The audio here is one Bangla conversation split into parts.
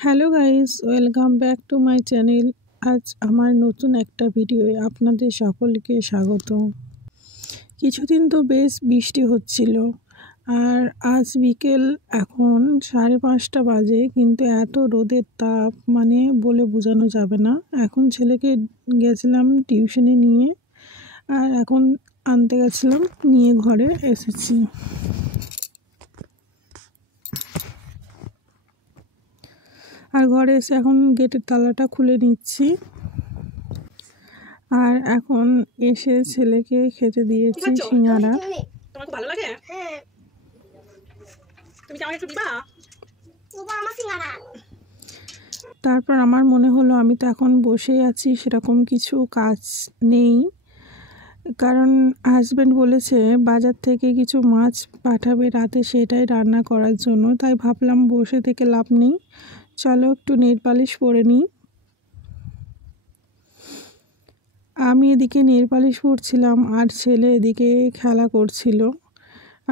Hello guys, welcome back to my channel. আজ আমার নতুন একটা ভিডিওয়ে আপনাদের সকলকে স্বাগত। কিছুদিন তো বেশ বৃষ্টি হচ্ছিল, আর আজ বিকেল এখন 5:30 বাজে, কিন্তু এত রোদের তাপ মানে বলে বোঝানো যাবে না। এখন ছেলেকে গেছিলাম টিউশনে নিয়ে, আর এখন আনতে গেছিলাম, নিয়ে ঘরে এসেছি। আর ঘরে এসে এখন গেটের তালাটা খুলে নিচ্ছি। আর এখন এসে ছেলেকে খেতে দিয়েছি সিঙ্গারা। তোমার খুব ভালো লাগে? হ্যাঁ। তুমি কি আমাকে একটু দিবা? আমার সিঙ্গারা। তারপর আমার মনে হলো আমি তো এখন বসেই আছি, সেরকম কিছু কাজ নেই, কারণ হাজব্যান্ড বলেছে বাজার থেকে কিছু মাছ পাঠাবে রাতে, সেটাই রান্না করার জন্য। তাই ভাবলাম বসে থেকে লাভ নেই, চলো একটু নেল পালিশ পরে নিই। আমি এদিকে নেল পালিশ পরছিলাম, আর ছেলে এদিকে খেলা করছিল।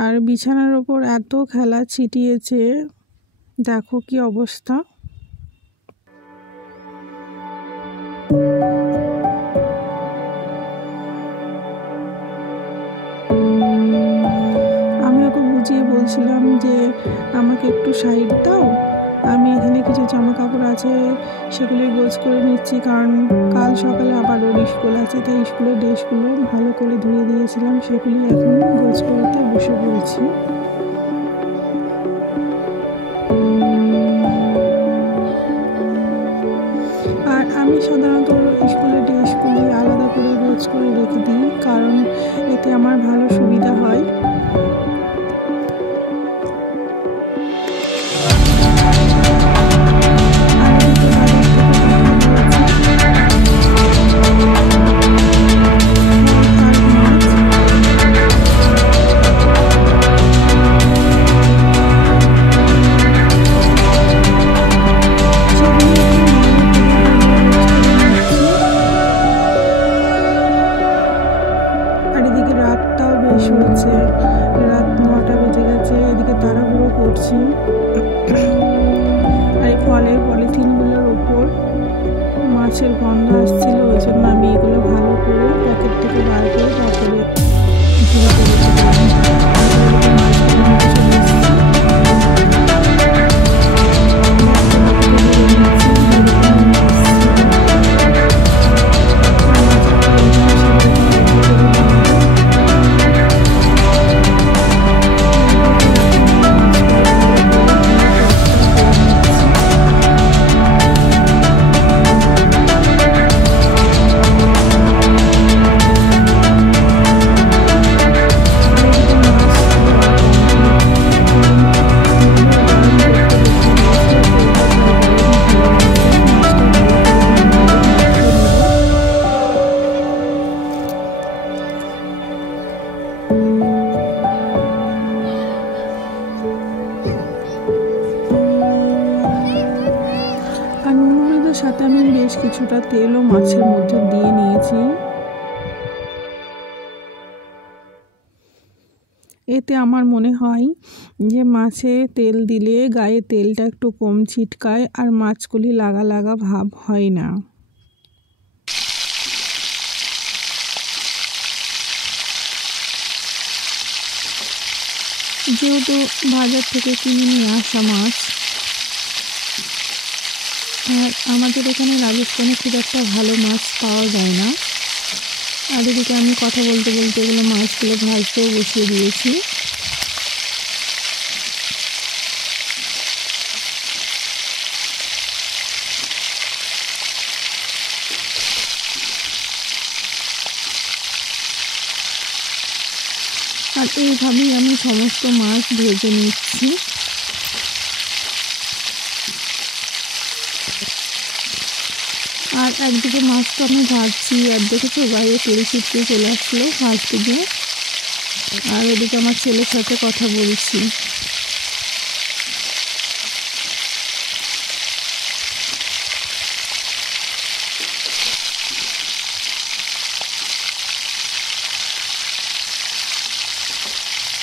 আর বিছানার ওপর এত খেলা ছিটিয়েছে, দেখো কি অবস্থা। আমি ওকে বুঝিয়ে বলছিলাম যে আমাকে একটু সাইড দাও, আমি এখানে কিছু জামা কাপড় আছে সেগুলোই গোছ করে নিচ্ছি, কারণ কাল সকালে আবার ওর স্কুল আছে। তাই স্কুলের ড্রেসগুলো ভালো করে ধুয়ে দিয়েছিলাম, সেগুলি এখন গোছ করতে বসে পড়েছি। আর আমি সাধারণত স্কুলের ড্রেসগুলি আলাদা করে গোছ করে রেখে দিই, কারণ এতে আমার ভালো সুবিধা হয়। হয়েছে রাত 9টা বেজে গেছে, এদিকে তাড়াহুড়ো করছি। আর এই ফলের পলিথিনগুলোর ওপর মাছের গন্ধ আসছিল, ওই জন্য আমি এগুলো ভালো করে প্যাকেট থেকে বার করে তারপরে সাথে আমি বেশ কিছুটা তেলও মাছের মধ্যে দিয়ে নিয়েছি। এতে আমার মনে হয় যে মাছে তেল দিলে গায়ে তেলটা একটু কম ছিটকায়, আর মাছগুলি লাগা লাগা ভাব হয় না। যেহেতু বাজার থেকে কিনে নিয়ে আসা মাছ, আর আমাদের এখানে রাজস্থানে খুব একটা ভালো মাছ পাওয়া যায় না। আর এদিকে আমি কথা বলতে বলতে এগুলো মাছগুলো ভাজতেও বসিয়ে দিয়েছি। আর এইভাবেই আমি সমস্ত মাছ ভেজে নিচ্ছি। আর একদিকে মাছটা আমি ভাজছি, আর দেখেছো বাইরে তেল ছিটকে চলে আসলো ভাজতে গিয়ে। আর এদিকে আমার ছেলের সাথে কথা বলছি।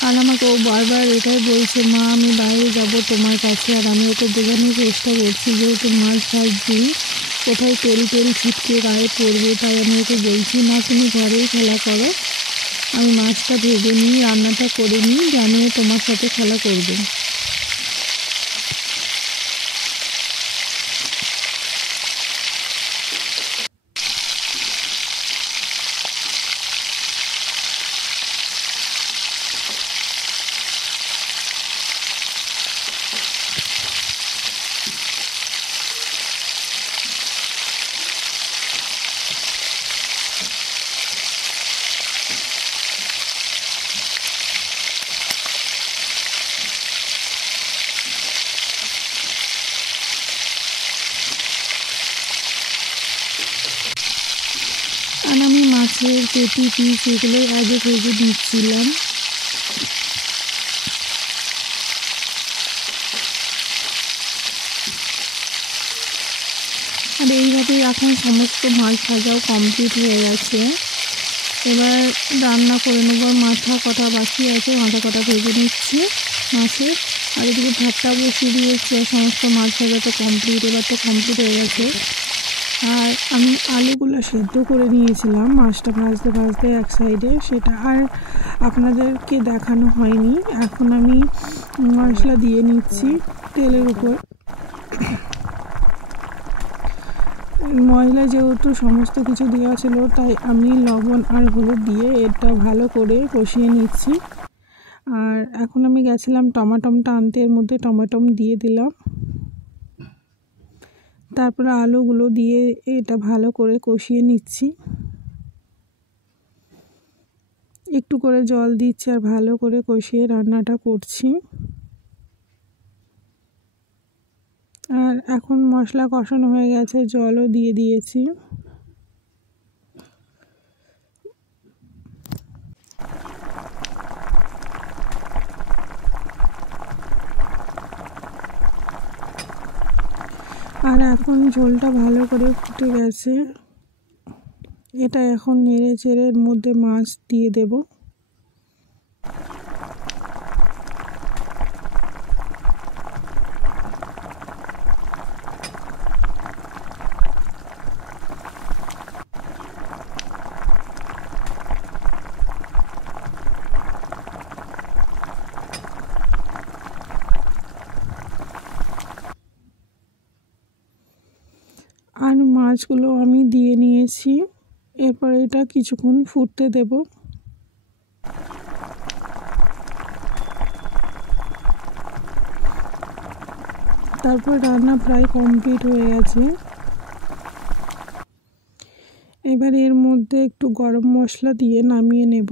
আর আমার তো বারবার এটাই বলছে, মা আমি বাইরে যাব তোমার কাছে। আর আমি ওকে বোঝানোর চেষ্টা করছি যেহেতু মাছ ভাজছি, কোথায় তেল তেল ছিটকে গায়ে পড়বে, তাই আমি ওকে বলছি না তুমি ঘরেই খেলা করো, আমি মাছটা ভেজে নিই, রান্নাটা করে নিই, জানিয়ে তোমার সাথে খেলা করবে। আর আমি মাছের পেটি পিস এগুলো আগে ভেজে দিচ্ছিলাম। আর এইভাবে এখন সমস্ত মাছ ভাজাও কমপ্লিট হয়ে গেছে। এবার রান্না করে নেব। মাথা কটা বাকি আছে, মাথা কটা ভেজে নিচ্ছি মাছের। আর এদিকে ভাতটা বসিয়ে দিয়েছি। আর সমস্ত মাছ ভাজা তো কমপ্লিট, এবার তো কমপ্লিট হয়ে গেছে। আর আমি আলুগুলো সিদ্ধ করে নিয়েছিলাম মাছটা ভাজতে ভাজতে এক সাইডে, সেটা আর আপনাদেরকে দেখানো হয়নি। এখন আমি মশলা দিয়ে নিচ্ছি তেলের উপর। মশলা যেহেতু সমস্ত কিছু দেওয়া ছিল, তাই আমি লবণ আর হলুদ দিয়ে এটা ভালো করে কষিয়ে নিচ্ছি। আর এখন আমি গেছিলাম টমাটমটা আনতে, এর মধ্যে টমাটম দিয়ে দিলাম। তারপরে আলুগুলো দিয়ে এটা ভালো করে কষিয়ে নিচ্ছি। একটু করে জল দিচ্ছি আর ভালো করে কষিয়ে রান্নাটা করছি। আর এখন মশলা কষানো হয়ে গেছে, জলও দিয়ে দিয়েছি। আর এখন ঝোলটা ভালো করে ফুটে গেছে। এটা এখন নেড়ে চেড়ে এর মধ্যে মাছ দিয়ে দেব। আর মাছগুলো আমি দিয়ে নিয়েছি। এরপর এটা কিছুক্ষণ ফুটতে দেব। তারপর রান্না প্রায় কমপ্লিট হয়ে গেছে। এবার এর মধ্যে একটু গরম মশলা দিয়ে নামিয়ে নেব।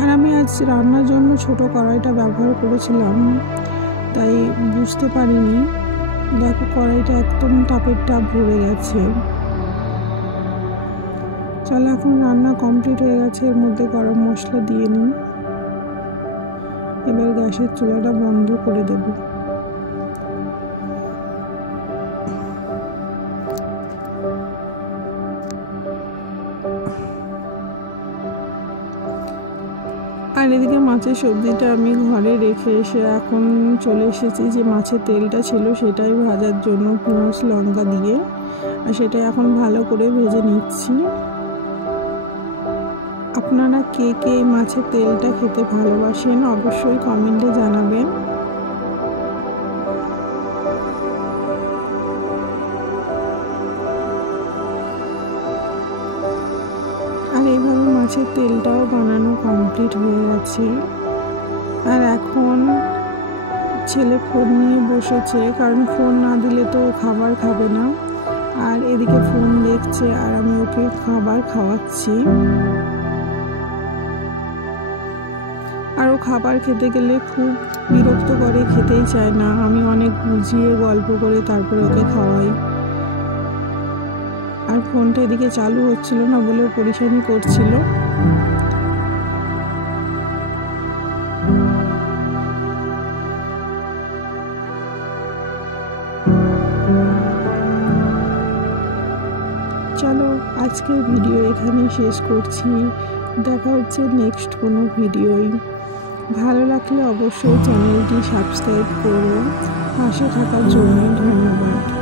আর আমি আজ রান্নার জন্য ছোট কড়াইটা ব্যবহার করেছিলাম, তাই বুঝতে পারিনি। দেখো কড়াইটা একদম টাপের টাপ ভরে গেছে। চলো এখন রান্না কমপ্লিট হয়ে গেছে, এর মধ্যে গরম মশলা দিয়ে নিই। এবার গ্যাসের চুলাটা বন্ধ করে দেব। আর এদিকে মাছের সবজিটা আমি ঘরে রেখে এসে এখন চলে এসেছি যে মাছের তেলটা ছিল সেটাই ভাজার জন্য পেঁয়াজ লঙ্কা দিয়ে, আর সেটাই এখন ভালো করে ভেজে নিচ্ছি। আপনারা কে কে মাছের তেলটা খেতে ভালোবাসেন অবশ্যই কমেন্টে জানাবেন। আর এইভাবে মাছের তেলটাও বানানো কমপ্লিট হয়ে গেছে। আর এখন ছেলে ফোন নিয়ে বসেছে, কারণ ফোন না দিলে তো খাবার খাবে না। আর এদিকে ফোন দেখছে আর আমি ওকে খাবার খাওয়াচ্ছি। আর ও খাবার খেতে গেলে খুব বিরক্ত করে, খেতেই চায় না। আমি অনেক বুঝিয়ে গল্প করে তারপরে ওকে খাওয়াই। আর ফোনটা এদিকে চালু হচ্ছিল না বলে পরিশানি করছিল। চলো আজকের ভিডিও এখানেই শেষ করছি। দেখা হচ্ছে নেক্সট কোনো ভিডিওয়। ভালো লাগলে অবশ্যই চ্যানেলটি সাবস্ক্রাইব করো। পাশে থাকার জন্য ধন্যবাদ।